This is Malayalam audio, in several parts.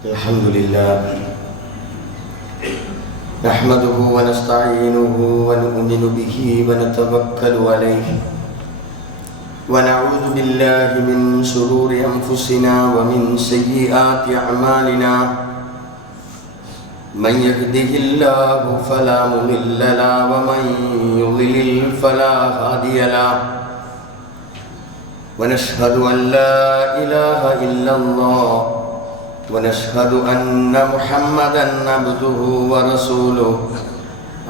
الحمد لله نحمده ونستعينه ونؤمن به ونتوكل عليه ونعوذ بالله من شرور أنفسنا ومن سيئات أعمالنا من يهده الله فلا مضل له ومن يضلل فلا هادي له ونشهد أن لا إله إلا الله ونشهد أن محمدًا عبده ورسوله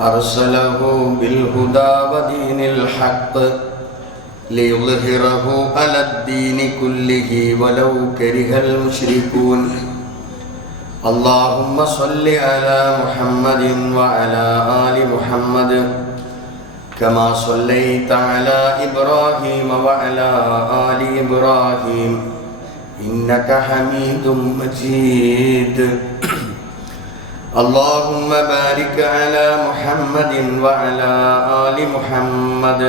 أرسله بالهدى ودين الحق ليظهره على الدين كله ولو كره المشركون اللهم صل على محمد وعلى آل محمد كما صليت على إبراهيم وعلى آل إبراهيم إنك حميد مجيد اللهم بارك على محمد وعلى آل محمد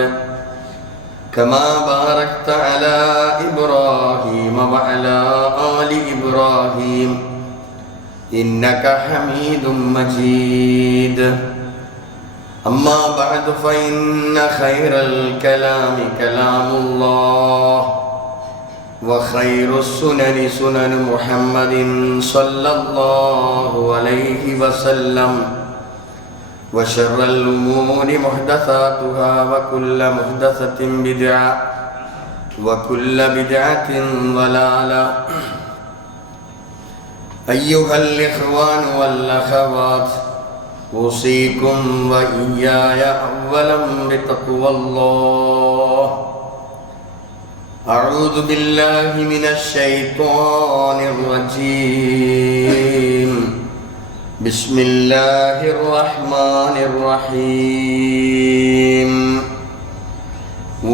كما باركت على إبراهيم وعلى آل إبراهيم إنك حميد مجيد أما بعد فإن خير الكلام كلام الله وخير السنن سنن محمد صلى الله عليه وسلم وشر الأمور محدثاتها وكل محدثة بدعة وكل بدعة ضلالة أيها الإخوان والأخوات أوصيكم وإياي أولا بتقوى الله أعوذ بالله من الشيطان الرجيم بسم الله الرحمن الرحيم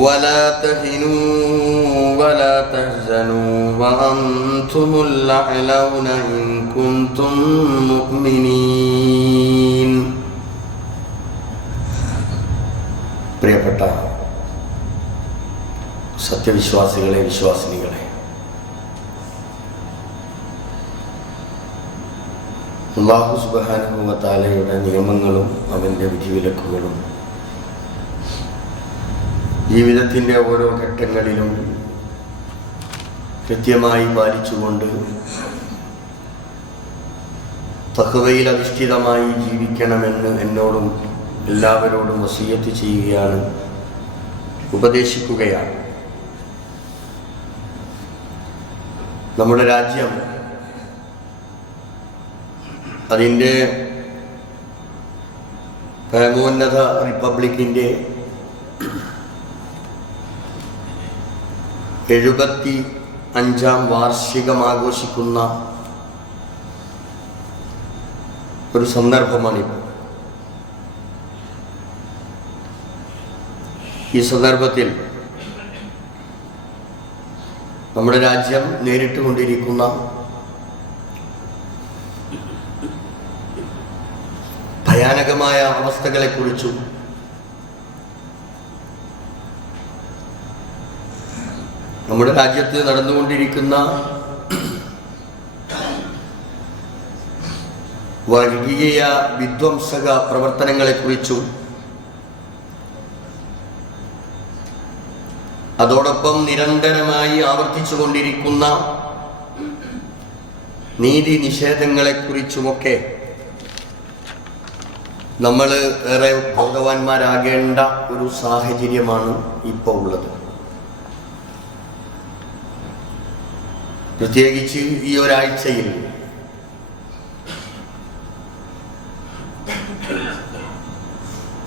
ولا تهنوا ولا تحزنوا وأنتم الأعلون إن كنتم مؤمنين പ്രിയപ്പെട്ട സത്യവിശ്വാസികളെ, വിശ്വാസിനികളെ, അല്ലാഹു സുബ്ഹാനഹു വ തആലയുടെ നിയമങ്ങളും അവൻ്റെ വിധിവിലക്കുകളും ജീവിതത്തിൻ്റെ ഓരോ ഘട്ടങ്ങളിലും കൃത്യമായി പാലിച്ചുകൊണ്ട് തഖ്വയിൽ അധിഷ്ഠിതമായി ജീവിക്കണമെന്ന് എന്നോടും എല്ലാവരോടും വസിയ്യത്ത് ചെയ്യുകയാണ്, ഉപദേശിക്കുകയാണ്. നമ്മുടെ രാജ്യം അതിൻ്റെ പരമോന്നത റിപ്പബ്ലിക്കിൻ്റെ 75ാം വാർഷികം ആഘോഷിക്കുന്ന ഒരു സന്ദർഭമാണിപ്പോൾ. ഈ സന്ദർഭത്തിൽ നമ്മുടെ രാജ്യം നേരിട്ടുകൊണ്ടിരിക്കുന്ന ഭയാനകമായ അവസ്ഥകളെക്കുറിച്ചും നമ്മുടെ രാജ്യത്ത് നടന്നുകൊണ്ടിരിക്കുന്ന വർഗീയ വിധ്വംസക പ്രവർത്തനങ്ങളെക്കുറിച്ചും അതോടൊപ്പം നിരന്തരമായി ആവർത്തിച്ചുകൊണ്ടിരിക്കുന്ന നീതി നിഷേധങ്ങളെക്കുറിച്ചുമൊക്കെ നമ്മൾ ഏറെ ബോധവാന്മാരാകേണ്ട ഒരു സാഹചര്യമാണ് ഇപ്പോൾ ഉള്ളത്. പ്രത്യേകിച്ച് ഈ ഒരാഴ്ചയിൽ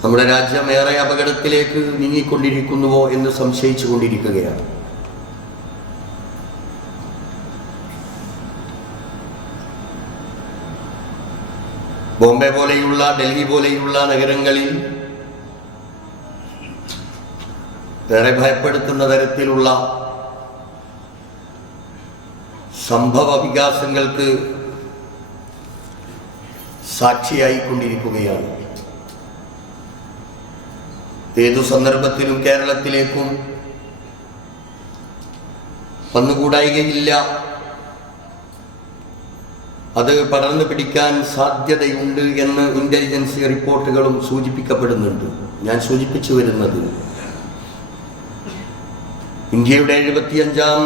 നമ്മുടെ രാജ്യം ഏറെ അപകടത്തിലേക്ക് നീങ്ങിക്കൊണ്ടിരിക്കുന്നുവോ എന്ന് സംശയിച്ചു കൊണ്ടിരിക്കുകയാണ്. ബോംബെ പോലെയുള്ള, ഡൽഹി പോലെയുള്ള നഗരങ്ങളിൽ ഏറെ ഭയപ്പെടുത്തുന്ന തരത്തിലുള്ള സംഭവ വികാസങ്ങൾക്ക് സാക്ഷിയായിക്കൊണ്ടിരിക്കുകയാണ്. ഏതു സന്ദർഭത്തിലും കേരളത്തിലേക്കും വന്നുകൂടായികയില്ല അത് പടർന്നു പിടിക്കാൻ സാധ്യതയുണ്ട് എന്ന് ഇന്റലിജൻസ് റിപ്പോർട്ടുകളും സൂചിപ്പിക്കപ്പെടുന്നുണ്ട്. ഞാൻ സൂചിപ്പിച്ചു വരുന്നത് ഇന്ത്യയുടെ 75ാം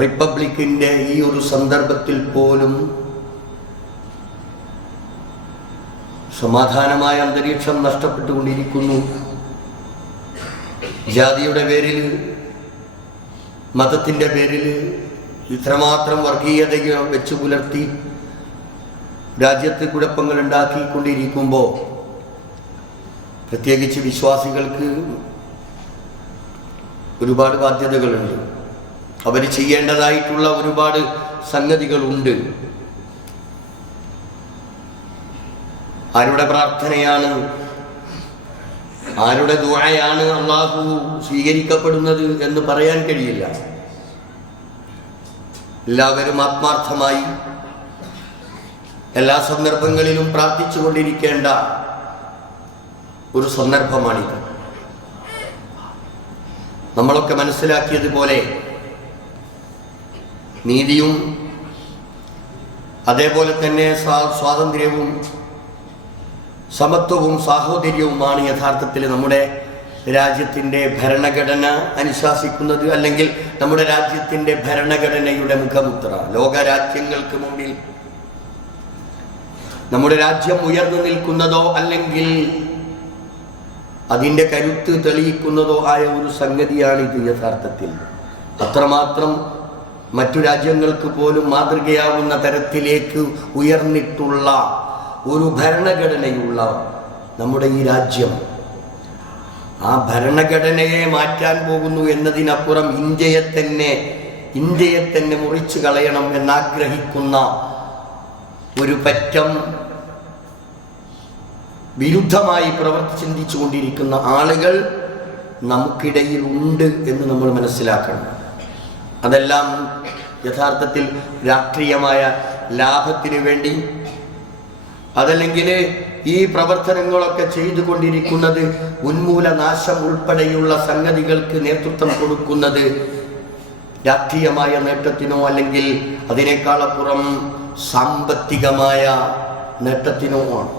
റിപ്പബ്ലിക്കിന്റെ ഈ ഒരു സന്ദർഭത്തിൽ പോലും സമാധാനമായ അന്തരീക്ഷം നഷ്ടപ്പെട്ടുകൊണ്ടിരിക്കുന്നു. ജാതിയുടെ പേരിൽ, മതത്തിൻ്റെ പേരിൽ ഇത്രമാത്രം വർഗീയതയെ വെച്ച് പുലർത്തി രാജ്യത്ത് കുഴപ്പങ്ങൾ ഉണ്ടാക്കിക്കൊണ്ടിരിക്കുമ്പോൾ പ്രത്യേകിച്ച് വിശ്വാസികൾക്ക് ഒരുപാട് ബാധ്യതകളുണ്ട്. അവർ ചെയ്യേണ്ടതായിട്ടുള്ള ഒരുപാട് സംഗതികളുണ്ട്. ആരുടെ പ്രാർത്ഥനയാണ്, ആരുടെ ദുആയാണ് അല്ലാഹു സ്വീകരിക്കപ്പെടുന്നത് എന്ന് പറയാൻ കഴിയില്ല. എല്ലാവരും ആത്മാർത്ഥമായി എല്ലാ സന്ദർഭങ്ങളിലും പ്രാർത്ഥിച്ചുകൊണ്ടിരിക്കേണ്ട ഒരു സന്ദർഭമാണിത്. നമ്മളൊക്കെ മനസ്സിലാക്കിയതുപോലെ നീതിയും അതേപോലെ തന്നെ സ്വാതന്ത്ര്യവും സമത്വവും സാഹോദര്യവുമാണ് യഥാർത്ഥത്തിൽ നമ്മുടെ രാജ്യത്തിൻ്റെ ഭരണഘടന അനുശാസിക്കുന്നത്, അല്ലെങ്കിൽ നമ്മുടെ രാജ്യത്തിൻ്റെ ഭരണഘടനയുടെ മുഖമുദ്ര. ലോകരാജ്യങ്ങൾക്ക് മുമ്പിൽ നമ്മുടെ രാജ്യം ഉയർന്നു നിൽക്കുന്നതോ അല്ലെങ്കിൽ അതിൻ്റെ കരുത്ത് തെളിയിക്കുന്നതോ ആയ ഒരു സംഗതിയാണിത്. യഥാർത്ഥത്തിൽ അത്രമാത്രം മറ്റു രാജ്യങ്ങൾക്ക് പോലും മാതൃകയാവുന്ന തരത്തിലേക്ക് ഉയർന്നിട്ടുള്ള ഒരു ഭരണഘടനയുള്ള നമ്മുടെ ഈ രാജ്യം ആ ഭരണഘടനയെ മാറ്റാൻ പോകുന്നു എന്നതിനപ്പുറം ഇന്ത്യയെ തന്നെ മുറിച്ചു കളയണം എന്നാഗ്രഹിക്കുന്ന ഒരു പറ്റം വിരുദ്ധമായി ചിന്തിച്ചു കൊണ്ടിരിക്കുന്ന ആളുകൾ നമുക്കിടയിൽ ഉണ്ട് എന്ന് നമ്മൾ മനസ്സിലാക്കണം. അതെല്ലാം യഥാർത്ഥത്തിൽ രാഷ്ട്രീയമായ ലാഭത്തിന് വേണ്ടി, അതല്ലെങ്കിൽ ഈ പ്രവർത്തനങ്ങളൊക്കെ ചെയ്തുകൊണ്ടിരിക്കുന്നത് ഉന്മൂലനാശം ഉൾപ്പെടെയുള്ള സംഗതികൾക്ക് നേതൃത്വം കൊടുക്കുന്നത് രാഷ്ട്രീയമായ നേട്ടത്തിനോ അല്ലെങ്കിൽ അതിനേക്കാളപ്പുറം സാമ്പത്തികമായ നേട്ടത്തിനോ ആണ്.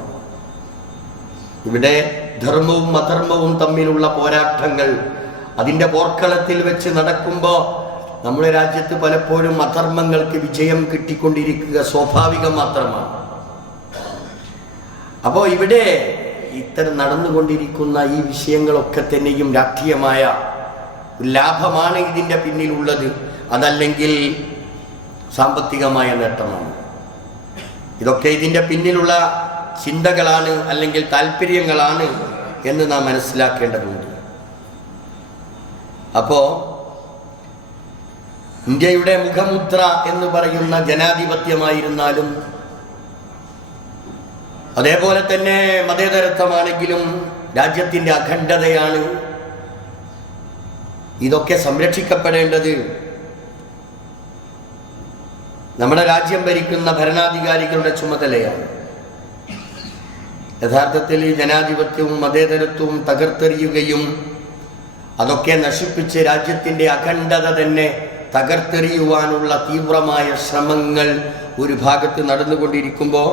ഇവിടെ ധർമ്മവും അധർമ്മവും തമ്മിലുള്ള പോരാട്ടങ്ങൾ അതിൻ്റെ പോർക്കളത്തിൽ വെച്ച് നടക്കുമ്പോൾ നമ്മുടെ രാജ്യത്ത് പലപ്പോഴും അധർമ്മങ്ങൾക്ക് വിജയം കിട്ടിക്കൊണ്ടിരിക്കുക സ്വാഭാവികം മാത്രമാണ്. അപ്പോൾ ഇവിടെ ഇത്തരം നടന്നുകൊണ്ടിരിക്കുന്ന ഈ വിഷയങ്ങളൊക്കെ തന്നെയും രാഷ്ട്രീയമായ ലാഭമാണ് ഇതിൻ്റെ പിന്നിലുള്ളത്, അതല്ലെങ്കിൽ സാമ്പത്തികമായ നേട്ടമാണ്. ഇതൊക്കെ ഇതിൻ്റെ പിന്നിലുള്ള ചിന്തകളാണ് അല്ലെങ്കിൽ താല്പര്യങ്ങളാണ് എന്ന് നാം മനസ്സിലാക്കേണ്ടതുണ്ട്. അപ്പോൾ ഇന്ത്യയുടെ മുഖമുദ്ര എന്ന് പറയുന്ന ജനാധിപത്യമായിരുന്നാലും അതേപോലെ തന്നെ മതേതരത്വമാണെങ്കിലും രാജ്യത്തിൻ്റെ അഖണ്ഡതയാണ്. ഇതൊക്കെ സംരക്ഷിക്കപ്പെടേണ്ടത് നമ്മുടെ രാജ്യം ഭരിക്കുന്ന ഭരണാധികാരികളുടെ ചുമതലയാണ്. യഥാർത്ഥത്തിൽ ഈ ജനാധിപത്യവും മതേതരത്വവും തകർത്തെറിയുകയും അതൊക്കെ നശിപ്പിച്ച് രാജ്യത്തിൻ്റെ അഖണ്ഡത തന്നെ തകർത്തെറിയുവാനുള്ള തീവ്രമായ ശ്രമങ്ങൾ ഒരു ഭാഗത്ത് നടന്നുകൊണ്ടിരിക്കുമ്പോൾ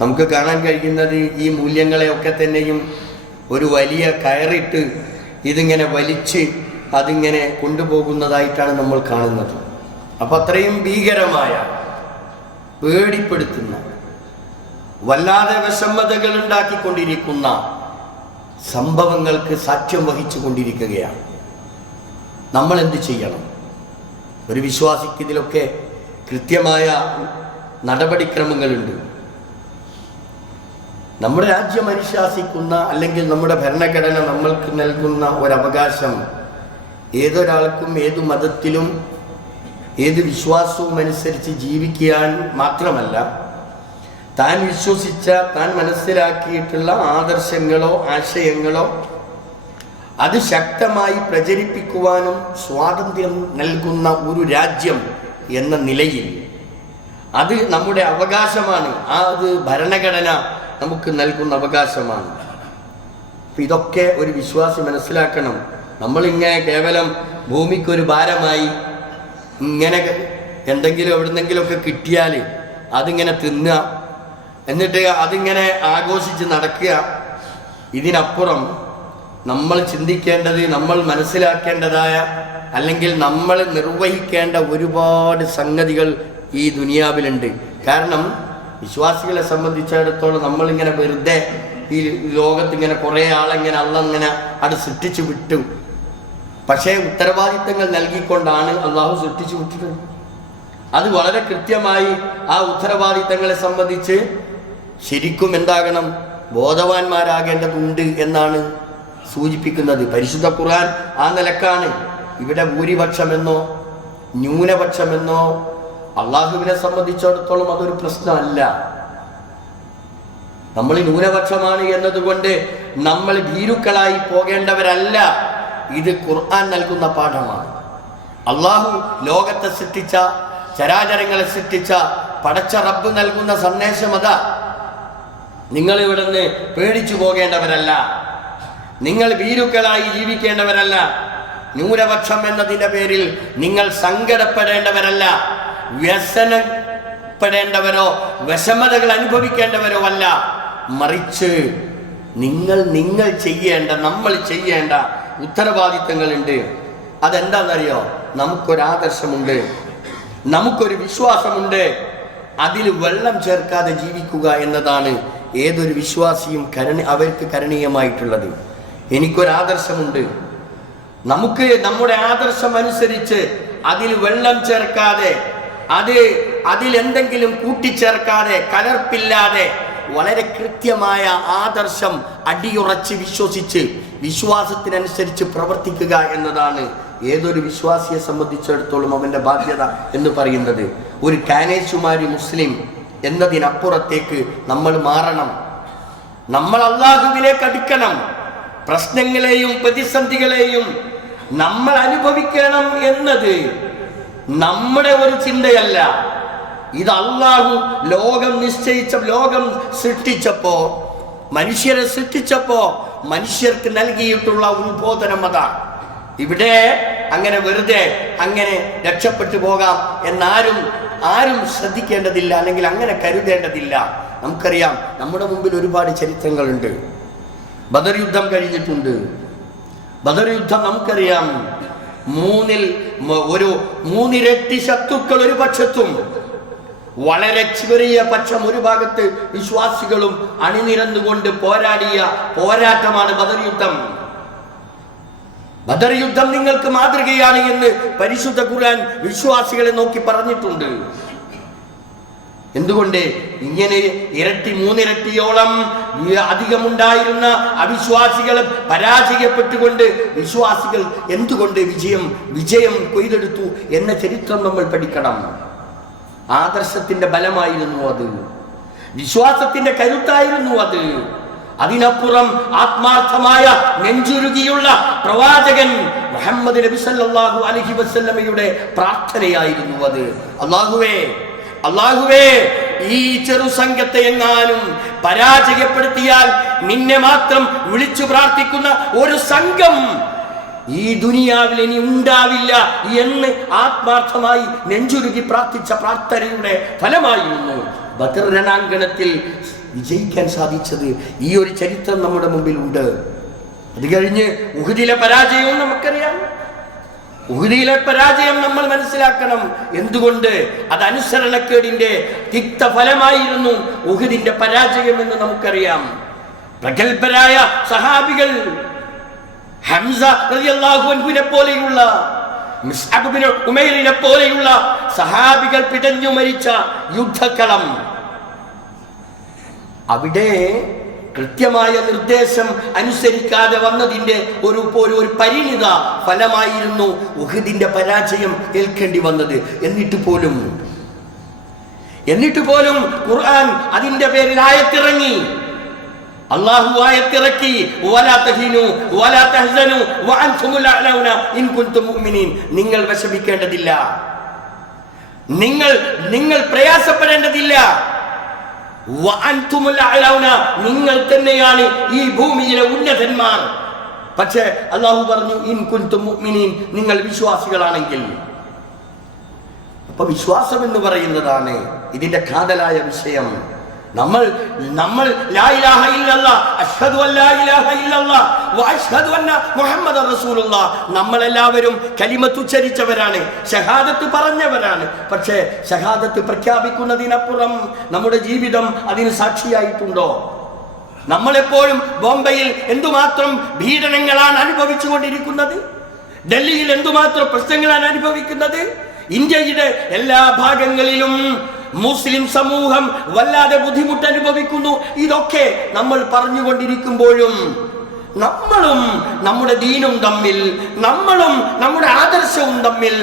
നമുക്ക് കാണാൻ കഴിയുന്നത് ഈ മൂല്യങ്ങളെയൊക്കെ തന്നെയും ഒരു വലിയ കയറിട്ട് ഇതിങ്ങനെ വലിച്ച് അതിങ്ങനെ കൊണ്ടുപോകുന്നതായിട്ടാണ് നമ്മൾ കാണുന്നത്. അപ്പം അത്രയും ഭീകരമായ, പേടിപ്പെടുത്തുന്ന, വല്ലാതെ വിഷമതകൾ ഉണ്ടാക്കിക്കൊണ്ടിരിക്കുന്ന സംഭവങ്ങൾക്ക് സാക്ഷ്യം വഹിച്ചു കൊണ്ടിരിക്കുകയാണ്. നമ്മൾ എന്ത് ചെയ്യണം? ഒരു വിശ്വാസിക്ക് ഇതിലൊക്കെ കൃത്യമായ നടപടിക്രമങ്ങളുണ്ട്. നമ്മുടെ രാജ്യം അനുശാസിക്കുന്ന അല്ലെങ്കിൽ നമ്മുടെ ഭരണഘടന നമ്മൾക്ക് നൽകുന്ന ഒരവകാശം ഏതൊരാൾക്കും ഏതു മതത്തിലും ഏത് വിശ്വാസവും അനുസരിച്ച് ജീവിക്കാൻ മാത്രമല്ല, താൻ വിശ്വസിച്ച, താൻ മനസ്സിലാക്കിയിട്ടുള്ള ആദർശങ്ങളോ ആശയങ്ങളോ അത് ശക്തമായി പ്രചരിപ്പിക്കുവാനും സ്വാതന്ത്ര്യം നൽകുന്ന ഒരു രാജ്യം എന്ന നിലയിൽ അത് നമ്മുടെ അവകാശമാണ്. അത് ഭരണഘടന നമുക്ക് നൽകുന്ന അവകാശമാണ്. ഇതൊക്കെ ഒരു വിശ്വാസി മനസ്സിലാക്കണം. നമ്മളിങ്ങനെ കേവലം ഭൂമിക്കൊരു ഭാരമായി ഇങ്ങനെ എന്തെങ്കിലും എവിടുന്നെങ്കിലുമൊക്കെ കിട്ടിയാൽ അതിങ്ങനെ തിന്നുക, എന്നിട്ട് അതിങ്ങനെ ആഘോഷിച്ച് നടക്കുക. ഇതിനപ്പുറം നമ്മൾ ചിന്തിക്കേണ്ടത്, നമ്മൾ മനസ്സിലാക്കേണ്ടതായ, അല്ലെങ്കിൽ നമ്മൾ നിർവഹിക്കേണ്ട ഒരുപാട് സംഗതികൾ ഈ ദുനിയാവിലുണ്ട്. കാരണം വിശ്വാസികളെ സംബന്ധിച്ചിടത്തോളം നമ്മളിങ്ങനെ വെറുതെ ഈ ലോകത്തിങ്ങനെ കുറേ ആളെങ്ങനെ അള്ളങ്ങനെ അത് സൃഷ്ടിച്ചു വിട്ടു. പക്ഷേ ഉത്തരവാദിത്തങ്ങൾ നൽകിക്കൊണ്ടാണ് അള്ളാഹു സൃഷ്ടിച്ചു വിട്ടിട്ടുള്ളത്. അത് വളരെ കൃത്യമായി ആ ഉത്തരവാദിത്തങ്ങളെ സംബന്ധിച്ച് ശരിക്കും എന്താകണം, ബോധവാന്മാരാകേണ്ടതുണ്ട് എന്നാണ് സൂചിപ്പിക്കുന്നത്. പരിശുദ്ധ ഖുർആൻ ആ നിലക്കാണ്. ഇവിടെ ഭൂരിപക്ഷമെന്നോ ന്യൂനപക്ഷമെന്നോ അള്ളാഹുവിനെ സംബന്ധിച്ചിടത്തോളം അതൊരു പ്രശ്നമല്ല. നമ്മൾ ന്യൂനപക്ഷമാണ് എന്നതുകൊണ്ട് നമ്മൾ ഭീരുക്കളായി പോകേണ്ടവരല്ല. ഇത് ഖുർആൻ നൽകുന്ന പാഠമാണ്. അള്ളാഹു ലോകത്തെ സൃഷ്ടിച്ച, ചരാചരങ്ങളെ സൃഷ്ടിച്ച പടച്ച റബ്ബ് നൽകുന്ന സന്ദേശം അതാ. നിങ്ങൾ ഇവിടുന്ന് പേടിച്ചു പോകേണ്ടവരല്ല, നിങ്ങൾ ഭീരുക്കളായി ജീവിക്കേണ്ടവരല്ല, ന്യൂനപക്ഷം എന്നതിൻ്റെ പേരിൽ നിങ്ങൾ സങ്കടപ്പെടേണ്ടവരല്ല, വ്യസനപ്പെടേണ്ടവരോ വിഷമതകൾ അനുഭവിക്കേണ്ടവരോ അല്ല. മറിച്ച് നിങ്ങൾ ചെയ്യേണ്ട, നമ്മൾ ചെയ്യേണ്ട ഉത്തരവാദിത്തങ്ങളുണ്ട്. അതെന്താണെന്നറിയോ? നമുക്കൊരാദർശമുണ്ട്, നമുക്കൊരു വിശ്വാസമുണ്ട്. അതിൽ വെള്ളം ചേർക്കാതെ ജീവിക്കുക എന്നതാണ് ഏതൊരു വിശ്വാസിയും അവർക്ക് കരണീയമായിട്ടുള്ളത്. എനിക്കൊരാദർശമുണ്ട്, നമുക്ക് നമ്മുടെ ആദർശം അനുസരിച്ച് അതിൽ വെള്ളം ചേർക്കാതെ, അതിലെന്തെങ്കിലും കൂട്ടിച്ചേർക്കാതെ, കലർപ്പില്ലാതെ വളരെ കൃത്യമായ ആദർശം അടിയുറച്ച് വിശ്വസിച്ച് വിശ്വാസത്തിനനുസരിച്ച് പ്രവർത്തിക്കുക എന്നതാണ് ഏതൊരു വിശ്വാസിയെ സംബന്ധിച്ചിടത്തോളം അവൻ്റെ ബാധ്യത എന്ന് പറയുന്നത്. ഒരു കാനേശുമാരി മുസ്ലിം എന്നതിനപ്പുറത്തേക്ക് നമ്മൾ മാറണം. നമ്മൾ അല്ലാഹുവിലേക്ക് അടുക്കണം. പ്രശ്നങ്ങളെയും പ്രതിസന്ധികളെയും നമ്മൾ അനുഭവിക്കണം എന്നത് നമ്മുടെ ഒരു ചിന്തയല്ല. ഇത് അല്ലാഹു ലോകം സൃഷ്ടിച്ചപ്പോ, മനുഷ്യരെ സൃഷ്ടിച്ചപ്പോ മനുഷ്യർക്ക് നൽകിയിട്ടുള്ള ഉത്ബോധനം അതാണ്. ഇവിടെ അങ്ങനെ വെറുതെ അങ്ങനെ രക്ഷപ്പെട്ടു പോകാം എന്നാരും ശ്രദ്ധിക്കേണ്ടതില്ല, അല്ലെങ്കിൽ അങ്ങനെ കരുതേണ്ടതില്ല. നമുക്കറിയാം, നമ്മുടെ മുമ്പിൽ ഒരുപാട് ചരിത്രങ്ങളുണ്ട്. ബദർ യുദ്ധം കഴിഞ്ഞിട്ടുണ്ട്. ബദർ യുദ്ധം നമുക്കറിയാം, മൂന്നിരട്ടി ശത്രുക്കൾ ഒരു പക്ഷത്തും വളരെ ചെറിയ പക്ഷം ഒരു ഭാഗത്ത് വിശ്വാസികളും അണിനിരന്നുകൊണ്ട് പോരാടിയ പോരാട്ടമാണ് ബദർ യുദ്ധം. ബദർ യുദ്ധം നിങ്ങൾക്ക് മാതൃകയാണ് എന്ന് പരിശുദ്ധ ഖുർആൻ വിശ്വാസികളെ നോക്കി പറഞ്ഞിട്ടുണ്ട്. എന്തുകൊണ്ട് ഇങ്ങനെ മൂന്നിരട്ടിയോളം അധികമുണ്ടായിരുന്ന അവിശ്വാസികളെ പരാജയപ്പെട്ടുകൊണ്ട് വിശ്വാസികൾ എന്തുകൊണ്ട് വിജയം കൊയ്തെടുത്തു എന്ന ചരിത്രം നമ്മൾ പഠിക്കണം. ആദർശത്തിന്റെ ബലമായിരുന്നു അത്, വിശ്വാസത്തിന്റെ കരുത്തായിരുന്നു അത്. അതിനപ്പുറം ആത്മാർത്ഥമായ നെഞ്ചുരുകിയുള്ള പ്രവാചകൻ മുഹമ്മദ് നബി സല്ലല്ലാഹു അലൈഹി വസല്ലമയുടെ പ്രാർത്ഥനയായിരുന്നു അത്. അല്ലാഹുവേ, ഈ ചെറു സംഘത്തെ എങ്ങാനും പരാജയപ്പെടുത്തിയാൽ നിന്നെ മാത്രം വിളിച്ചു പ്രാർത്ഥിക്കുന്ന ഒരു സംഘം ഈ ദുനിയാവിൽ ഇനി ഉണ്ടാവില്ല എന്ന് ആത്മാർത്ഥമായി നെഞ്ചുരുകി പ്രാർത്ഥിച്ച പ്രാർത്ഥനയുടെ ഫലമായിരുന്നു ബദർ രണാങ്കണത്തിൽ വിജയിക്കാൻ സാധിച്ചത്. ഈ ഒരു ചരിത്രം നമ്മുടെ മുമ്പിൽ ഉണ്ട്. അത് കഴിഞ്ഞ് ഉഹദിലെ പരാജയവും നമുക്കറിയാം. ഉഹദിലെ പരാജയം നമ്മൾ മനസ്സിലാക്കണം. എന്തുകൊണ്ട്? അത് അനുസരണക്കേടിന്റെ തിക്തഫലമായിരുന്നു ഉഹദിന്റെ പരാജയം എന്ന് നമുക്കറിയാം. പ്രഗത്ഭരായ സഹാബികൾ, ഹംസ റളിയല്ലാഹു അൻഹുവിനെ പോലെയുള്ള, മുസ്അബ് ബിൻ ഉമൈറിനെ പോലെയുള്ള സഹാബികൾ പിടഞ്ഞു മരിച്ച യുദ്ധക്കളം, അവിടെ കൃത്യമായ നിർദ്ദേശം അനുസരിക്കാതെ വന്നതിന്റെ ഒരു പരിണിത ഫലമായിരുന്നു ഉഹദിന്റെ പരാജയം ഏൽക്കേണ്ടി വന്നത്. എന്നിട്ട് പോലും ഖുർആൻ അതിന്റെ പേരിൽ ആയത്തിറങ്ങി. അല്ലാഹു ആയത്തിറക്കി, വലാ തഹീനു വലാ തഹ്സനു വഅൻതുമുൽ അഅലൗന ഇൻ കുൻതും മുഅ്മിനീൻ. നിങ്ങൾ വിഷമിക്കേണ്ടതില്ല, നിങ്ങൾ പ്രയാസപ്പെടേണ്ടതില്ല. വഅൻതുമുൽ അഅലൗന, നിങ്ങൾ തന്നെയാണ് ഈ ഭൂമിയിലെ ഉന്നതന്മാർ. പക്ഷേ അല്ലാഹു പറഞ്ഞു ഇൻ കുൻതും മുഅ്മിനീൻ, നിങ്ങൾ വിശ്വാസികളാണെങ്കിൽ. അപ്പൊ വിശ്വാസം എന്ന് പറയുന്നതാണ് ഇതിന്റെ കാതലായ വിഷയം. നമ്മൾ ലാ ഇലാഹ ഇല്ലല്ലാഹ് അഷ്ഹദു അല്ലാ ഇലാഹ ഇല്ലല്ലാഹ് വ അഷ്ഹദു അന്ന മുഹമ്മദ റസൂലുള്ളാഹ്, നമ്മളെല്ലാവരും കലിമത്ത് ഉച്ചരിച്ചവരാണ്, ഷഹാദത്ത് പറഞ്ഞവരാണ്. പക്ഷേ ഷഹാദത്ത് പ്രഖ്യാപിക്കുന്നതിനപ്പുറം നമ്മുടെ ജീവിതം അതിന് സാക്ഷിയായിട്ടുണ്ടോ? നമ്മളെപ്പോഴും ബോംബെയിൽ എന്തുമാത്രം പീഡനങ്ങളാണ് അനുഭവിച്ചു കൊണ്ടിരിക്കുന്നത്, ഡൽഹിയിൽ എന്തുമാത്രം പ്രശ്നങ്ങളാണ് അനുഭവിക്കുന്നത്, ഇന്ത്യയുടെ എല്ലാ ഭാഗങ്ങളിലും മുസ്ലിം സമൂഹം വല്ലാതെ ബുദ്ധിമുട്ട് അനുഭവിക്കുന്നു. ഇതൊക്കെ നമ്മൾ പറഞ്ഞുകൊണ്ടിരിക്കുമ്പോഴും നമ്മളും നമ്മുടെ ദീനും തമ്മിൽ, നമ്മളും നമ്മുടെ ആദർശവും തമ്മിൽ,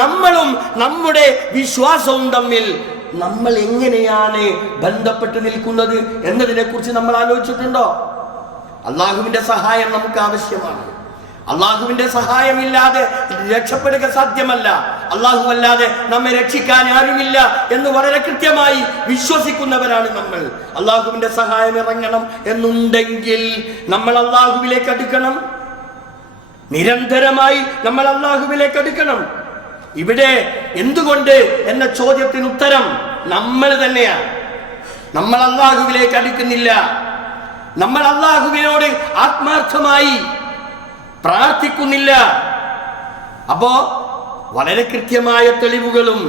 നമ്മളും നമ്മുടെ വിശ്വാസവും തമ്മിൽ നമ്മൾ എങ്ങനെയാണ് ബന്ധപ്പെട്ട് നിൽക്കുന്നത് എന്നതിനെ കുറിച്ച് നമ്മൾ ആലോചിച്ചിട്ടുണ്ടോ? അള്ളാഹുവിന്റെ സഹായം നമുക്ക് ആവശ്യമാണ്. അള്ളാഹുവിന്റെ സഹായമില്ലാതെ രക്ഷപ്പെടുക സാധ്യമല്ല. അള്ളാഹു അല്ലാതെ നമ്മെ രക്ഷിക്കാൻ ആരുമില്ല എന്ന് വളരെ കൃത്യമായി വിശ്വസിക്കുന്നവരാണ് നമ്മൾ. അള്ളാഹുവിന്റെ സഹായം ഇറങ്ങണം എന്നുണ്ടെങ്കിൽ നമ്മൾ അള്ളാഹുവിലേക്ക് അടുക്കണം, നിരന്തരമായി നമ്മൾ അള്ളാഹുവിലേക്ക് അടുക്കണം. ഇവിടെ എന്തുകൊണ്ട് എന്ന ചോദ്യത്തിന് ഉത്തരം നമ്മൾ തന്നെയാണ്. നമ്മൾ അള്ളാഹുവിലേക്ക് അടുക്കുന്നില്ല, നമ്മൾ അള്ളാഹുവിനോട് ആത്മാർത്ഥമായി പ്രാർത്ഥിക്കുന്നില്ല. അപ്പോ വളരെ കൃത്യമായ തെളിവുകളും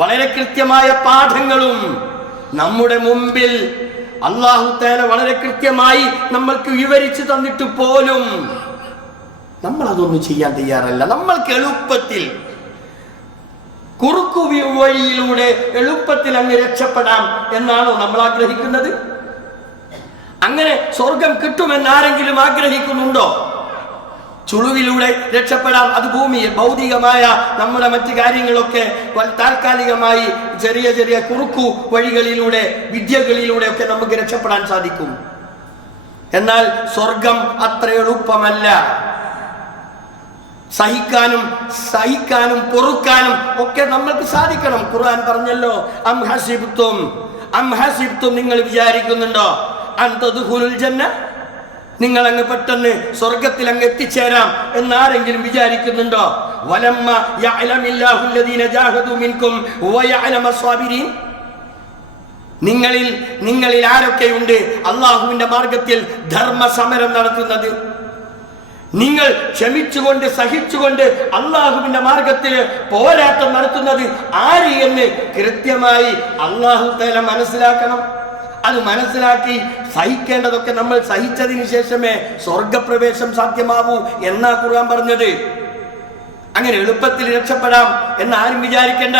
വളരെ കൃത്യമായ പാഠങ്ങളും നമ്മുടെ മുമ്പിൽ അല്ലാഹു തആല വളരെ കൃത്യമായി നമ്മൾക്ക് വിവരിച്ചു തന്നിട്ട് പോലും നമ്മൾ അതൊന്നും ചെയ്യാൻ തയ്യാറല്ല. നമ്മൾക്ക് എളുപ്പത്തിൽ കുറുക്കു വഴിയിലൂടെ എളുപ്പത്തിൽ അങ്ങ് രക്ഷപ്പെടാം എന്നാണോ നമ്മൾ ആഗ്രഹിക്കുന്നത്? അങ്ങനെ സ്വർഗം കിട്ടുമെന്ന് ആരെങ്കിലും ആഗ്രഹിക്കുന്നുണ്ടോ? ചുളുവിലൂടെ രക്ഷപ്പെടാം, അത് ഭൂമിയിൽ ഭൗതികമായ നമ്മുടെ മറ്റു കാര്യങ്ങളൊക്കെ താൽക്കാലികമായി ചെറിയ ചെറിയ കുറുക്കു വഴികളിലൂടെ വിദ്യകളിലൂടെ ഒക്കെ നമുക്ക് രക്ഷപ്പെടാൻ സാധിക്കും. എന്നാൽ സ്വർഗം അത്ര എളുപ്പമല്ല. സഹിക്കാനും പൊറുക്കാനും ഒക്കെ നമ്മൾക്ക് സാധിക്കണം. ഖുർആൻ പറഞ്ഞല്ലോ, അം ഹസിബ്തും നിങ്ങൾ വിചാരിക്കുന്നുണ്ടോ അൻ തദ്ഖുലുൽ ജന്ന, നിങ്ങൾ അങ്ങ് പെട്ടെന്ന് സ്വർഗത്തിൽ അങ്ങ് എത്തിച്ചേരാം എന്നാരെങ്കിലും വിചാരിക്കുന്നുണ്ടോ? വലമ്മ യഅലമില്ലാഹു അല്ലദീന ജാഹദു മിൻകും വയഅലമ സ്വാബിരീൻ, നിങ്ങളിൽ ആരൊക്കെയുണ്ട് അള്ളാഹുവിന്റെ മാർഗത്തിൽ ധർമ്മ സമരം നടത്തുന്നത്? നിങ്ങൾ ക്ഷമിച്ചുകൊണ്ട് സഹിച്ചുകൊണ്ട് അള്ളാഹുവിന്റെ മാർഗത്തിൽ പോരാട്ടം നടത്തുന്നത് ആര് എന്ന് കൃത്യമായി അള്ളാഹു തആല മനസ്സിലാക്കണം. അത് മനസ്സിലാക്കി സഹിക്കേണ്ടതൊക്കെ നമ്മൾ സഹിച്ചതിന് ശേഷമേ സ്വർഗപ്രവേശം സാധ്യമാവൂ എന്നാ ഖുർആൻ പറഞ്ഞത്. അങ്ങനെ എളുപ്പത്തിൽ രക്ഷപ്പെടാം എന്ന് ആരും വിചാരിക്കേണ്ട.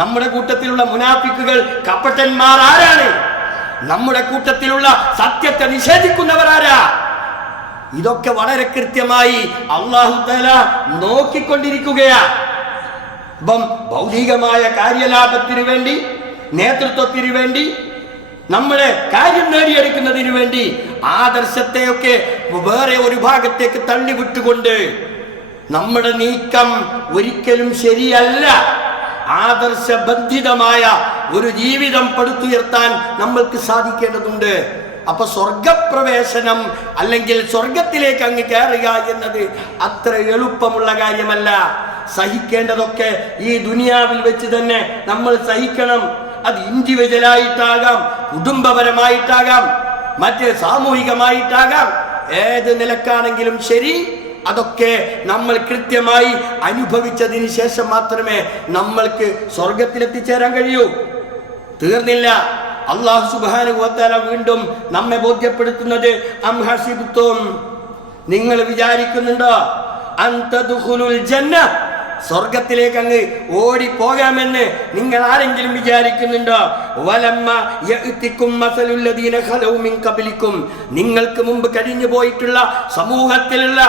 നമ്മുടെ കൂട്ടത്തിലുള്ള മുനാഫിക്കുകൾ, കപടന്മാർ ആരാണ്? നമ്മുടെ കൂട്ടത്തിലുള്ള സത്യത്തെ നിഷേധിക്കുന്നവർ ആരാ? ഇതൊക്കെ വളരെ കൃത്യമായി അല്ലാഹു തആല നോക്കിക്കൊണ്ടിരിക്കുകയാ. അപ്പം ഭൗതികമായ കാര്യലാഭത്തിന് വേണ്ടി, നേതൃത്വത്തിന് വേണ്ടി, നമ്മുടെ കാര്യം നേടിയെടുക്കുന്നതിന് വേണ്ടി ആദർശത്തെയൊക്കെ വേറെ ഒരു ഭാഗത്തേക്ക് തള്ളിവിട്ടുകൊണ്ട് നമ്മുടെ നീക്കം ഒരിക്കലും ശരിയല്ല. ആദർശബന്ധിതമായ ഒരു ജീവിതം പടുത്തുയർത്താൻ നമ്മൾക്ക് സാധിക്കേണ്ടതുണ്ട്. അപ്പൊ സ്വർഗപ്രവേശനം അല്ലെങ്കിൽ സ്വർഗത്തിലേക്ക് അങ്ങ് കയറുക എന്നത് അത്ര എളുപ്പമുള്ള കാര്യമല്ല. സഹിക്കേണ്ടതൊക്കെ ഈ ദുനിയാവിൽ വെച്ച് തന്നെ നമ്മൾ സഹിക്കണം. അത് ഇൻഡിവിജ്വലായിട്ടാകാം, കുടുംബപരമായിട്ടാകാം, മറ്റ് സാമൂഹികമായിട്ടാകാം, ഏത് നിലക്കാണെങ്കിലും ശരി, അതൊക്കെ നമ്മൾ കൃത്യമായി അനുഭവിച്ചതിന് ശേഷം മാത്രമേ നമ്മൾക്ക് സ്വർഗത്തിലെത്തിച്ചേരാൻ കഴിയൂ. തീർന്നില്ല. അല്ലാഹു സുബ്ഹാനഹു വ തആല വീണ്ടും നമ്മെ ബോധ്യപ്പെടുത്തുന്നത്, അം ഹസിബ്തും, നിങ്ങൾ വിചാരിക്കുന്നുണ്ടോ അൻ തദ്ഖുലുൽ ജന്ന, സ്വർഗത്തിലേക്ക് അങ്ങ് ഓടിപ്പോകാമെന്ന് നിങ്ങൾ ആരെങ്കിലും വിചാരിക്കുന്നുണ്ടോ? വലമ്മ യഅതികും മസലുൽ ലദീന ഖലൗ മിൻ ഖബ്ലികും, നിങ്ങൾക്ക് മുമ്പ് കഴിഞ്ഞു പോയിട്ടുള്ള സമൂഹത്തിലുള്ള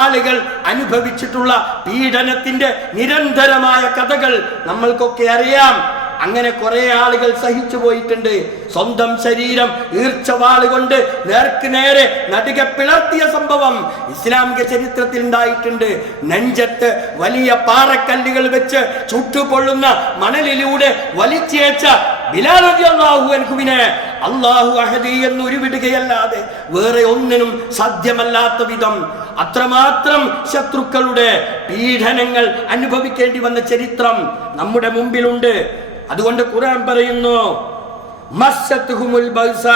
ആളുകൾ അനുഭവിച്ചിട്ടുള്ള പീഡനത്തിന്റെ നിരന്തരമായ കഥകൾ നമ്മൾക്കൊക്കെ അറിയാം. അങ്ങനെ കുറെ ആളുകൾ സഹിച്ചു പോയിട്ടുണ്ട്. സ്വന്തം ശരീരം ഈർച്ചവാളുകൊണ്ട് നേർക്ക് നേരെ നടുക പിളർത്തിയ സംഭവം ഇസ്ലാമിക ചരിത്രത്തിൽ ഉണ്ടായിട്ടുണ്ട്. നെഞ്ചത്ത് വലിയ പാറക്കല്ലുകൾ വെച്ച് ചുട്ടുപൊള്ളുന്ന മണലിലൂടെ വലിച്ചേച്ച ബിലാൽ റളിയല്ലാഹു അൻഹുവിനെ അല്ലാഹു അഹദ് എന്ന് ഉരുവിടുകയല്ലാതെ വേറെ ഒന്നിനും സാധ്യമല്ലാത്ത വിധം അത്രമാത്രം ശത്രുക്കളുടെ പീഡനങ്ങൾ അനുഭവിക്കേണ്ടി വന്ന ചരിത്രം നമ്മുടെ മുമ്പിലുണ്ട്. അതുകൊണ്ട് ഖുർആൻ പറയുന്നു, മസ്സത്തുഹുമുൽ ബഅസ,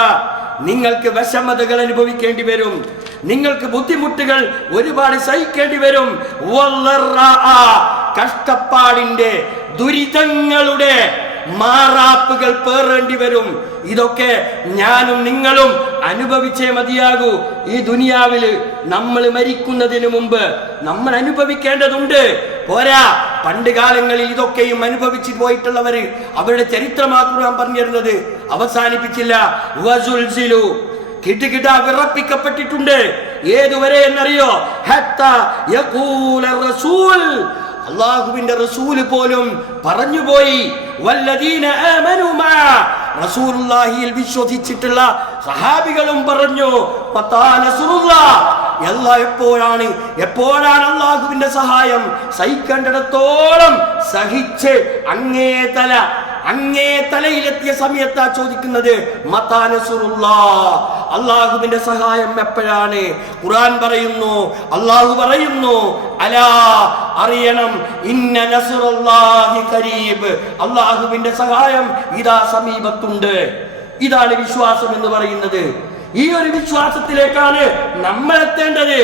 നിങ്ങൾക്ക് വിഷമതകൾ അനുഭവിക്കേണ്ടി വരും, നിങ്ങൾക്ക് ബുദ്ധിമുട്ടുകൾ ഒരുപാട് സഹിക്കേണ്ടി വരും, കഷ്ടപ്പാടിന്റെ ദുരിതങ്ങളുടെ മാറാപ്പുകൾ പേറേണ്ടി വരും. ഇതൊക്കെ ഞാനും നിങ്ങളും അനുഭവിച്ചേ മതിയാകൂ. ഈ ദുനിയാവില് നമ്മൾ മരിക്കുന്നതിന് മുമ്പ് നമ്മൾ അനുഭവിക്കേണ്ടതുണ്ട്. പോരാ, പണ്ട് കാലങ്ങളിൽ ഇതൊക്കെയും അനുഭവിച്ചു പോയിട്ടുള്ളവര് അവരുടെ ചരിത്രമാക്കുവാൻ പറഞ്ഞിരുന്നത് അവസാനിപ്പിച്ചില്ല. വസുൽസിലു, കിടുകിട വിറപ്പിക്കപ്പെട്ടിട്ടുണ്ട്. ഏതുവരെ എന്നറിയോ? ഹത്താ യഖൂല റസൂൽ, അല്ലാഹുവിന്റെ റസൂല് പോലും പറഞ്ഞുപോയി, വല്ലദീന ആമനൂ മഅ, റസൂലുള്ളാഹിയിൽ വിശ്വസിച്ചിട്ടുള്ള സഹാബികളും പറഞ്ഞു, മതാ നസ്റുല്ലാഹ്, എപ്പോഴാണ് അല്ലാഹുവിന്റെ സഹായം? സഹിക്കേണ്ടിടത്തോളം സഹിച്ച് അങ്ങേ തലയിലെത്തിയ സമയത്താ ചോദിക്കുന്നത്, മതാ നസ്റുല്ലാഹ്, അല്ലാഹുവിന്റെ സഹായം എപ്പോഴാണ്? ഖുർആൻ പറയുന്നു, അല്ലാഹു പറയുന്നു, അലാ, അറിയണം, ഇന്ന നസ്റുല്ലാഹി ഖരീബ്, അല്ലാഹുവിന്റെ സഹായം ഇതാ സമീപത്തുണ്ട്. ഇതാണ് വിശ്വാസം എന്ന് പറയുന്നത്. ഈ ഒരു വിശ്വാസത്തിലേക്കാണ് നമ്മൾ എത്തേണ്ടത്.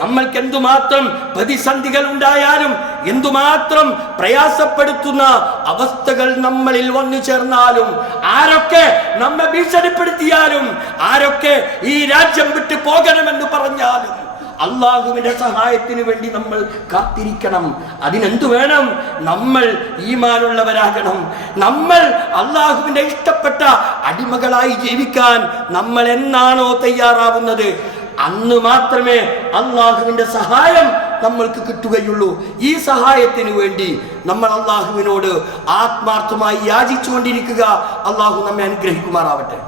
നമ്മൾക്ക് എന്തുമാത്രം പ്രതിസന്ധികൾ ഉണ്ടായാലും, എന്തുമാത്രം പ്രയാസപ്പെടുത്തുന്ന അവസ്ഥകൾ നമ്മളിൽ വന്നു ചേർന്നാലും, ആരൊക്കെ നമ്മെ ഭീഷണിപ്പെടുത്തിയാലും, ആരൊക്കെ ഈ രാജ്യം വിട്ടു പോകണമെന്ന് പറഞ്ഞാലും, അള്ളാഹുവിന്റെ സഹായത്തിന് വേണ്ടി നമ്മൾ കാത്തിരിക്കണം. അതിനെന്തു വേണം? നമ്മൾ ഈമാനുള്ളവരാകണം. നമ്മൾ അള്ളാഹുവിന്റെ ഇഷ്ടപ്പെട്ട അടിമകളായി ജീവിക്കാൻ നമ്മൾ എന്നാണോ തയ്യാറാവുന്നത്, അന്ന് മാത്രമേ അള്ളാഹുവിന്റെ സഹായം നമ്മൾക്ക് കിട്ടുകയുള്ളൂ. ഈ സഹായത്തിന് വേണ്ടി നമ്മൾ അള്ളാഹുവിനോട് ആത്മാർത്ഥമായി യാചിച്ചുകൊണ്ടിരിക്കുക. അള്ളാഹു നമ്മെ അനുഗ്രഹിക്കുമാറാവട്ടെ.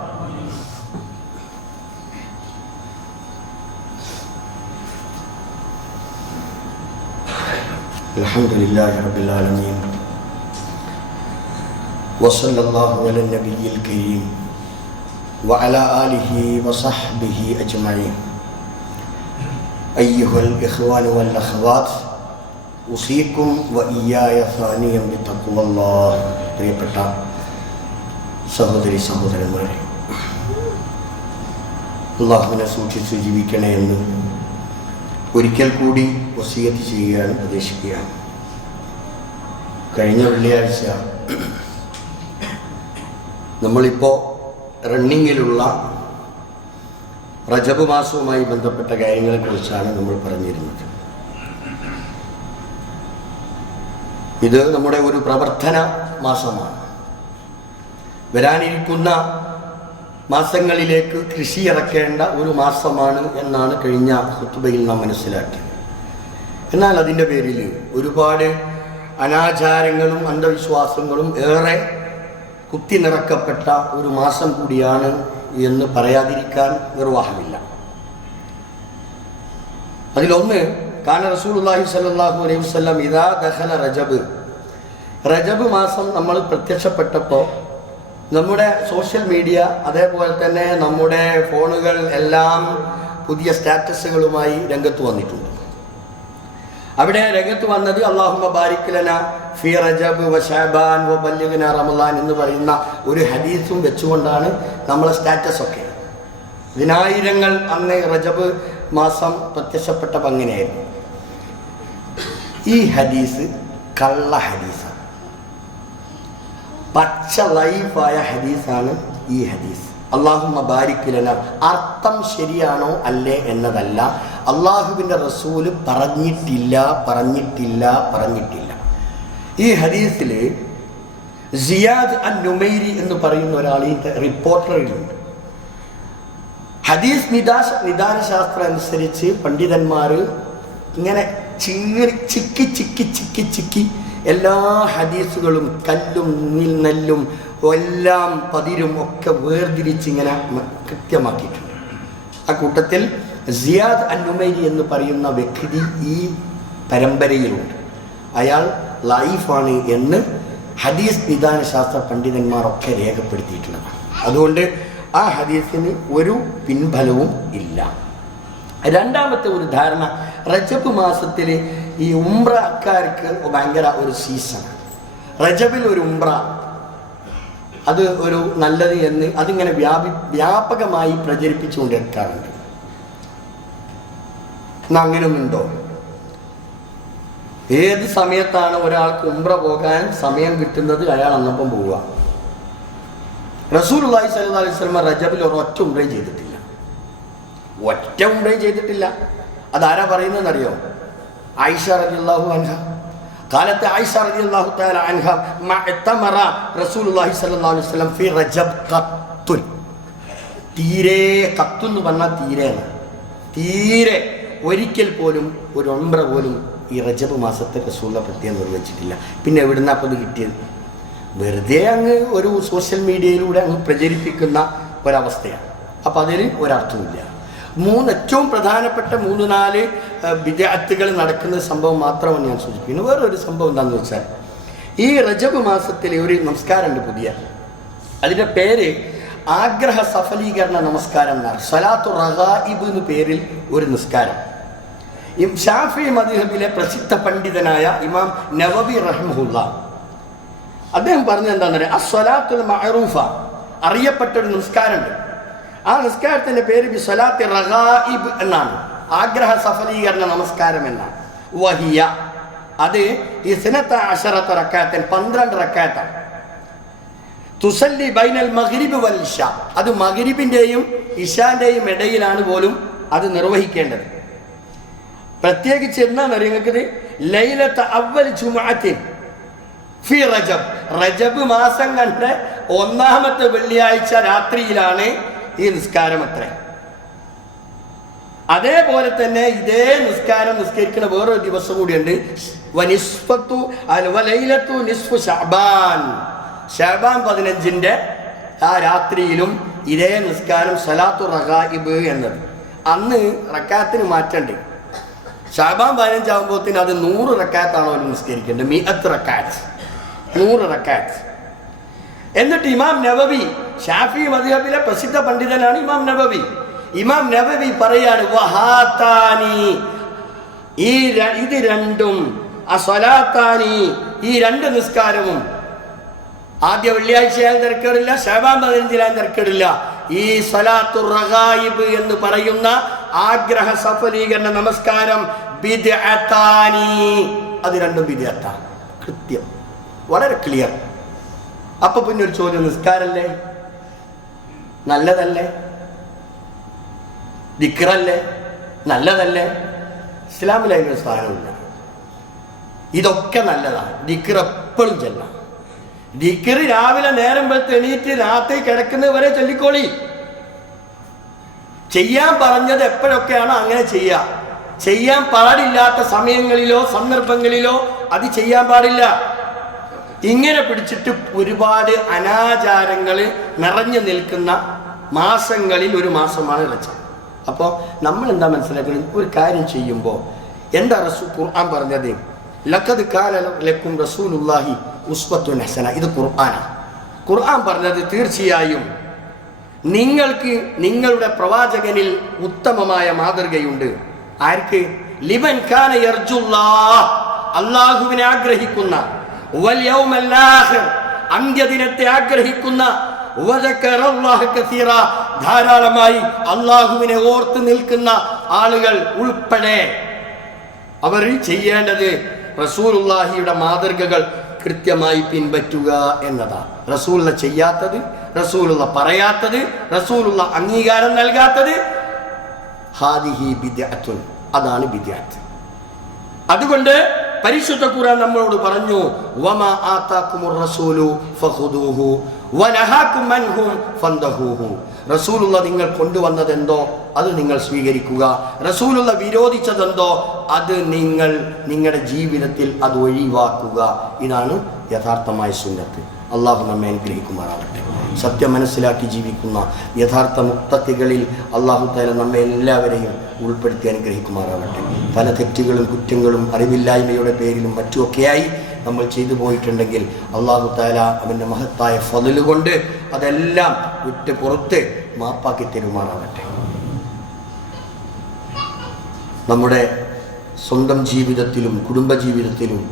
അൽഹംദുലില്ലാഹി റബ്ബിൽ ആലമീൻ വസല്ലല്ലാഹു അലൻ നബിയിൽ കരീം വഅലാ ആലിഹി വസഹ്ബിഹി അജ്മഈൻ. അയ്യുഹൽ ഇഖ്വാനു വൽ അഖ്വാത്ത്, ഉസീക്കും വഇയ്യായ സാനിയം ബിത്തഖ്വല്ലാഹ്. പ്രിയപ്പെട്ട സഹോദരി സഹോദരന്മാരെ, അല്ലാഹുവിനെ സൂക്ഷിച്ച് ജീവിക്കണേ എന്ന് ഒരിക്കൽ കൂടി വസിയത്ത് ചെയ്യുകയാണ്, ഉപദേശിക്കുകയാണ്. കഴിഞ്ഞ വെള്ളിയാഴ്ച നമ്മളിപ്പോൾ റണ്ണിങ്ങിലുള്ള റജബ് മാസവുമായി ബന്ധപ്പെട്ട കാര്യങ്ങളെക്കുറിച്ചാണ് നമ്മൾ പറഞ്ഞിരുന്നത്. ഇത് നമ്മുടെ ഒരു പ്രവർത്തന മാസമാണ്. വരാനിരിക്കുന്ന മാസങ്ങളിലേക്ക് കൃഷി ഇറക്കേണ്ട ഒരു മാസമാണ് എന്നാണ് കഴിഞ്ഞ ഖുത്ബയിൽ നാം മനസ്സിലാക്കിയത്. എന്നാൽ അതിൻ്റെ പേരിൽ ഒരുപാട് അനാചാരങ്ങളും അന്ധവിശ്വാസങ്ങളും ഏറെ കുത്തി നിറക്കപ്പെട്ട ഒരു മാസം കൂടിയാണ് എന്ന് പറയാതിരിക്കാൻ നിർവാഹമില്ല. അതിലൊന്ന്, കാന റസൂലുള്ളാഹി സ്വല്ലല്ലാഹു അലൈഹി വസല്ലം ഇദാ ദഖല റജബ് മാസം നമ്മൾ പ്രത്യക്ഷപ്പെട്ടപ്പോൾ നമ്മുടെ സോഷ്യൽ മീഡിയ, അതേപോലെ തന്നെ നമ്മുടെ ഫോണുകൾ എല്ലാം പുതിയ സ്റ്റാറ്റസുകളുമായി രംഗത്ത് വന്നിട്ടുണ്ട്. അവിടെ രംഗത്ത് വന്നത് അല്ലാഹുമ്മ ബാരിക് ലനാ ഫീ റജബ് വ ശഅബാൻ വ ബല്ലിഗ്നാ റമളാൻ എന്ന് പറയുന്ന ഒരു ഹദീസും വെച്ചുകൊണ്ടാണ് നമ്മളെ സ്റ്റാറ്റസ് ഒക്കെ. ദിനായിരങ്ങൾ അന്ന് റജബ് മാസം പ്രത്യക്ഷപ്പെട്ടപ്പോൾ അങ്ങനെയായിരുന്നു. ഈ ഹദീസ് കള്ള ഹദീസാണ്, പച്ച ലൈഫായ ഹദീസാണ് ഈ ഹദീസ്. അല്ലാഹുമ്മ ബാരിക് ലനാ, അർത്ഥം ശരിയാണോ അല്ലേ എന്നതല്ല, അള്ളാഹുവിൻ്റെ റസൂല് പറഞ്ഞിട്ടില്ല. ഈ ഹദീസിൽ സിയാദ് അൻ നുമൈരി എന്ന് പറയുന്ന ഒരാൾ ഈ റിപ്പോർട്ടറിലുണ്ട്. ഹദീസ് നിദാന ശാസ്ത്രം അനുസരിച്ച് പണ്ഡിതന്മാർ ഇങ്ങനെ ചിക്കി എല്ലാ ഹദീസുകളും കല്ലും നെല്ലും എല്ലാം പതിരും ഒക്കെ വേർതിരിച്ച് ഇങ്ങനെ കൃത്യമാക്കിയിട്ടുണ്ട്. ആ കൂട്ടത്തിൽ സിയാദ് അൻ നുമൈരി എന്ന് പറയുന്ന വ്യക്തി ഈ പരമ്പരയിലുണ്ട്. അയാൾ ലൈഫാണ് എന്ന് ഹദീസ് വിധാനശാസ്ത്ര പണ്ഡിതന്മാരൊക്കെ രേഖപ്പെടുത്തിയിട്ടുള്ളതാണ്. അതുകൊണ്ട് ആ ഹദീസിന് ഒരു പിൻബലവും ഇല്ല. രണ്ടാമത്തെ ഒരു ധാരണ, റജബ് മാസത്തിൽ ഈ ഉംറക്കാർക്ക് ഭയങ്കര ഒരു സീസൺ. റജബിൽ ഒരു ഉംറ അത് ഒരു നല്ലത് എന്ന് അതിങ്ങനെ വ്യാപകമായി പ്രചരിപ്പിച്ചുകൊണ്ടിരിക്കാറുണ്ട്. അങ്ങനെയൊന്നുണ്ടോ? ഏത് സമയത്താണ് ഒരാൾക്ക് ഉംറ പോകാൻ സമയം കിട്ടുന്നത് അയാൾ അന്നപ്പം പോവുക. റസൂലുള്ളാഹി സ്വല്ലല്ലാഹു അലൈഹി വസല്ലം റജബിൽ ഒരൊറ്റ ഉംറയും ചെയ്തിട്ടില്ല. ഒറ്റ ഉംറയും ചെയ്തിട്ടില്ല. അതാരാ പറയുന്നതെന്നറിയോ? ആയിഷ റളിയല്ലാഹു അൻഹ. കാലത്തെ ആയിഷ റളിയല്ലാഹു തആല അൻഹ മഅ്തമറ റസൂലുള്ളാഹി സ്വല്ലല്ലാഹു അലൈഹി വസല്ലം ഫി റജബ് ഖത്തുൻ. തീരെ ഖത്തു എന്ന് പറഞ്ഞാൽ തീരെ ഒരിക്കൽ പോലും ഒരു ഉംറ പോലും ഈ റജബ് മാസത്തെ റസൂലുള്ള പ്രത്യേകം നിർവഹിച്ചിട്ടില്ല. പിന്നെ എവിടുന്ന അപ്പോൾ ഇത് കിട്ടിയത്? വെറുതെ അങ്ങ് ഒരു സോഷ്യൽ മീഡിയയിലൂടെ അങ്ങ് പ്രചരിപ്പിക്കുന്ന ഒരവസ്ഥയാണ്. അപ്പം അതിൽ ഒരർത്ഥമില്ല. ഏറ്റവും പ്രധാനപ്പെട്ട 3-4 ബിദ്അത്തുകൾ നടക്കുന്ന സംഭവം മാത്രമാണ് ഞാൻ സൂചിപ്പിക്കുന്നത്. വേറൊരു സംഭവം എന്താണെന്ന് വെച്ചാൽ, ഈ റജബ് മാസത്തിലെ ഒരു നമസ്കാരമുണ്ട് പുതിയ. അതിൻ്റെ പേര് ആഗ്രഹ സഫലീകരണ നമസ്കാരം എന്നാണ്. സ്വലാത്തു റഗായിബ് എന്ന പേരിൽ ഒരു നിസ്കാരം. ഷാഫി മദ്ഹബിലെ പ്രസിദ്ധ പണ്ഡിതനായ ഇമാം നവവി റഹിമഹുല്ലാ അദ്ദേഹം പറഞ്ഞത് എന്താണെന്ന് പറയാം, അസ്വലാത്തുൽ മഅറൂഫ, അറിയപ്പെട്ടൊരു നിസ്കാരമുണ്ട്. ആ നിസ്കാരത്തിന്റെ പേര് ബി സ്വലാത്തി റഗായിബ് എന്നാണ്, ആഗ്രഹ സഫലീകരണ നമസ്കാരം എന്നാണ്. വഹിയ, അത് ഈ 12 റക്അത്ത് 12 റക്അത്താണ്. തുസല്ലി ബൈനൽ മഗ്രിബ് വൽ ഇശ, അത് മഗ്രിബിന്റെയും ഇശാന്റെയും ഇടയിലാണ് പോലും അത് നിർവഹിക്കേണ്ടത്. പ്രത്യേകിച്ച് എന്താണെന്ന് നിങ്ങൾക്ക് ലൈലത്ത അവ്വൽ ജുമുഅത്തിൻ ഫി റജബ്, റജബ് മാസം കണ്ട് 1ാമത്തെ വെള്ളിയാഴ്ച രാത്രിയിലാണ് ഈ നിസ്കാരം അത്ര. അതേപോലെ തന്നെ ഇതേ നിസ്കാരം നിസ്കരിക്കുന്ന വേറൊരു ദിവസം കൂടിയുണ്ട്, ശഅബാൻ 15 ആ രാത്രിയിലും ഇതേ നിസ്കാരം സ്വലാത്തു റഗായിബ് എന്നത്. അന്ന് റക്കാത്തിന് മാറ്റണ്ട്. ശഅബാൻ 15 ആകുമ്പോഴത്തേന് അത് 100 റക്കാത്താണോ നിസ്കരിക്കേണ്ടത്, 100 റക്കാത്ത്, 100 റക്കാത്ത്. എന്നിട്ട് ഇമാം നവവി, ഷാഫി മദ്ഹബിലെ പ്രസിദ്ധ പണ്ഡിതനാണ് ഇമാം നവവി. ഇമാം നവവി പറയാണ്, വഹാതാനി, ഇത് രണ്ടും, അസ്വലാത്താനി, ഈ 2 നിസ്കാരവും, ആദ്യ വെള്ളിയാഴ്ചയാൽ തിരക്കേടില്ല, ശഅബാൻ 15 തിരക്കേടില്ല. ഈ സ്വലാത്തു റഗായിബ് എന്ന് പറയുന്ന ആഗ്രഹ സഫലീകരണ നമസ്കാരം ബിദ്അത്താനി, അത് രണ്ടും ബിദ്അത്താണ്. കൃത്യം, വളരെ ക്ലിയർ. അപ്പൊ പിന്നെ ഒരു ചോദ്യം, നിസ്കാരല്ലേ, നല്ലതല്ലേ, ദിക്റല്ലേ, നല്ലതല്ലേ? ഇസ്ലാമിൽ അതിനൊരു സ്ഥാനമില്ല. ഇതൊക്കെ നല്ലതാണ്. ദിക്ർ എപ്പോഴും ചെല്ലാം. ദിക്ർ രാവിലെ നേരം വെളുത്ത് എണീറ്റ് രാത്രി കിടക്കുന്നത് വരെ ചൊല്ലിക്കോളി. ചെയ്യാൻ പറഞ്ഞത് എപ്പോഴൊക്കെയാണോ അങ്ങനെ ചെയ്യാൻ പാടില്ലാത്ത സമയങ്ങളിലോ സന്ദർഭങ്ങളിലോ അത് ചെയ്യാൻ പാടില്ല. ഇങ്ങനെ പിടിച്ചിട്ട് ഒരുപാട് അനാചാരങ്ങൾ നിറഞ്ഞു നിൽക്കുന്ന മാസങ്ങളിൽ ഒരു മാസമാണ് റജബ്. അപ്പോൾ നമ്മൾ എന്താ മനസ്സിലാക്കുന്നത്? ഒരു കാര്യം ചെയ്യുമ്പോൾ എന്താ ഖുർആൻ പറഞ്ഞത്? ലഖദ് കാന ലക്കും റസൂലുള്ളാഹി ഉസ്വത്തുൻ ഹസന. ഇത് ഖുർആനാണ്. ഖുർആൻ പറഞ്ഞത് തീർച്ചയായും നിങ്ങൾക്ക് നിങ്ങളുടെ പ്രവാചകനിൽ ഉത്തമമായ മാതൃകയുണ്ട്. ആർക്ക്? ലിമൻ കാന യർജുല്ലാഹ്, അല്ലാഹുവിനെ ആഗ്രഹിക്കുന്ന, വൽ യൗമൽ ആഖിർ, അന്ത്യദിനത്തെ ആഗ്രഹിക്കുന്ന, വദക്കറല്ലാഹ കസീറ, ധാരാളമായി അല്ലാഹുവിനെ ഓർത്ത് നിൽക്കുന്ന ആളുകൾ ഉൾപ്പെടെ അവർ ചെയ്യേണ്ടത് റസൂലുള്ളാഹിയുടെ മാതൃകകൾ കൃത്യമായി പിൻപറ്റുക എന്നതാണ്. റസൂലുള്ള ചെയ്യാത്തത്, റസൂലുള്ള പറയാത്തത്, റസൂലുള്ള അംഗീകാരം നൽകാത്തത്, ഹാദിഹി ബിദ്അത്തുൻ, അതാണ് ബിദ്അത്ത്. അതുകൊണ്ട് പരിശുദ്ധ ഖുർആൻ നമ്മളോട് പറഞ്ഞു, വമാ ആതാകുമുർ റസൂലു ഫഖുദൂഹു വനഹാകും അൻഹു ഫന്തഹൂഹു. റസൂലുള്ള നിങ്ങൾ കൊണ്ടുവന്നതെന്തോ അത് നിങ്ങൾ സ്വീകരിക്കുക, റസൂലുള്ള വിരോധിച്ചതെന്തോ അത് നിങ്ങൾ നിങ്ങളുടെ ജീവിതത്തിൽ അത് ഒഴിവാക്കുക. ഇതാണ് യഥാർത്ഥമായ സുന്നത്ത്. അള്ളാഹു നമ്മെ അനുഗ്രഹിക്കുമാറാവട്ടെ. സത്യം മനസ്സിലാക്കി ജീവിക്കുന്ന യഥാർത്ഥ മുത്തഖികളിൽ അള്ളാഹു തആല നമ്മെ എല്ലാവരെയും ഉൾപ്പെടുത്തി അനുഗ്രഹിക്കുമാറാവട്ടെ. പല തെറ്റുകളും കുറ്റങ്ങളും അറിവില്ലായ്മയുടെ പേരിലും മറ്റുമൊക്കെയായി നമ്മൾ ചെയ്തു പോയിട്ടുണ്ടെങ്കിൽ അല്ലാഹു തആല അവൻ്റെ മഹത്തായ ഫള് കൊണ്ട് അതെല്ലാം വിട്ട് പുറത്ത് മാപ്പാക്കി തരുമാറാകട്ടെ. നമ്മുടെ സ്വന്തം ജീവിതത്തിലും കുടുംബജീവിതത്തിലും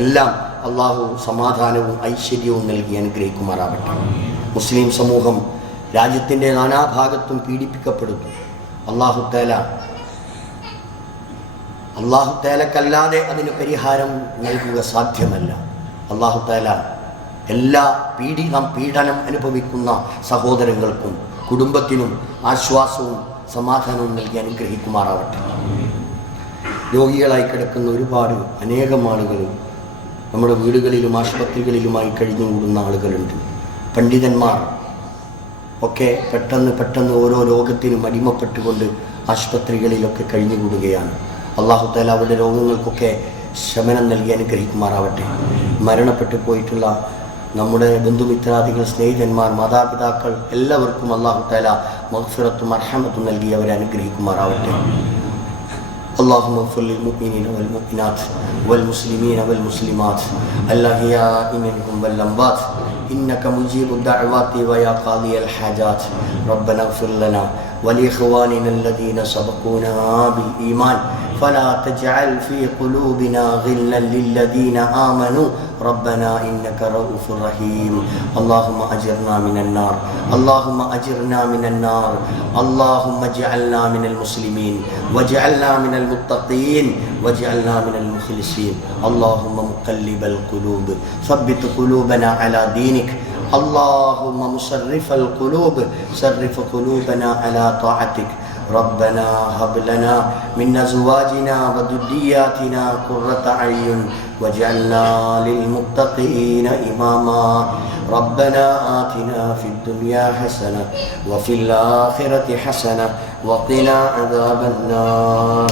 എല്ലാം അള്ളാഹു സമാധാനവും ഐശ്വര്യവും നൽകി അനുഗ്രഹിക്കുമാറാകട്ടെ. മുസ്ലിം സമൂഹം രാജ്യത്തിൻ്റെ നാനാഭാഗത്തും പീഡിപ്പിക്കപ്പെടുന്നു. അല്ലാഹു തആലക്കല്ലാതെ അതിന് പരിഹാരം നൽകുക സാധ്യമല്ല. അല്ലാഹു തആല എല്ലാ പീഡനം അനുഭവിക്കുന്ന സഹോദരങ്ങൾക്കും കുടുംബത്തിനും ആശ്വാസവും സമാധാനവും നൽകി അനുഗ്രഹിക്കുമാറാവട്ടെ. രോഗികളായി കിടക്കുന്ന അനേകം ആളുകൾ നമ്മുടെ വീടുകളിലും ആശുപത്രികളിലുമായി കഴിഞ്ഞുകൂടുന്ന ആളുകളുണ്ട്. പണ്ഡിതന്മാർ ഒക്കെ പെട്ടെന്ന് ഓരോ രോഗത്തിനും അടിമപ്പെട്ടുകൊണ്ട് ആശുപത്രികളിലൊക്കെ കഴിഞ്ഞുകൂടുകയാണ്. അല്ലാഹു തആല അവരുടെ രോഗങ്ങൾക്കൊക്കെ ശമനം നൽകി അനുഗ്രഹിക്കുമാറാവട്ടെ. മരണപ്പെട്ടു പോയിട്ടുള്ള നമ്മുടെ ബന്ധുമിത്രാദികൾ, സ്നേഹിതന്മാർ, മാതാപിതാക്കൾ എല്ലാവർക്കും അല്ലാഹു തആല മഗ്ഫിറത്തും അർഹമത്തും നൽകി അവരെ അനുഗ്രഹിക്കുമാറാവട്ടെ. اللهم اغفر للمؤمنين والمؤمنات والمسلمين والمسلمات الأحياء منهم والأموات إنك مجيب الدعوات ويا قاضي الحاجات. ربنا اغفر لنا ولإخواننا الذين سبقونا بالإيمان فلا تجعل في قلوبنا غلا للذين آمنوا ربنا إنك رؤوف رحيم. اللهم أجرنا من النار، اللهم أجرنا من النار، اللهم اجعلنا من المسلمين واجعلنا من المتقين واجعلنا من المخلصين. اللهم مقلب القلوب ثبت قلوبنا على دينك. اللهم مصرف القلوب صرف قلوبنا على طاعتك. ربنا هب لنا من أزواجنا وذرياتنا قرة أعين واجعلنا للمتقين إماما. ربنا آتنا في الدنيا حسنة وفي الآخرة حسنة وقنا عذاب النار.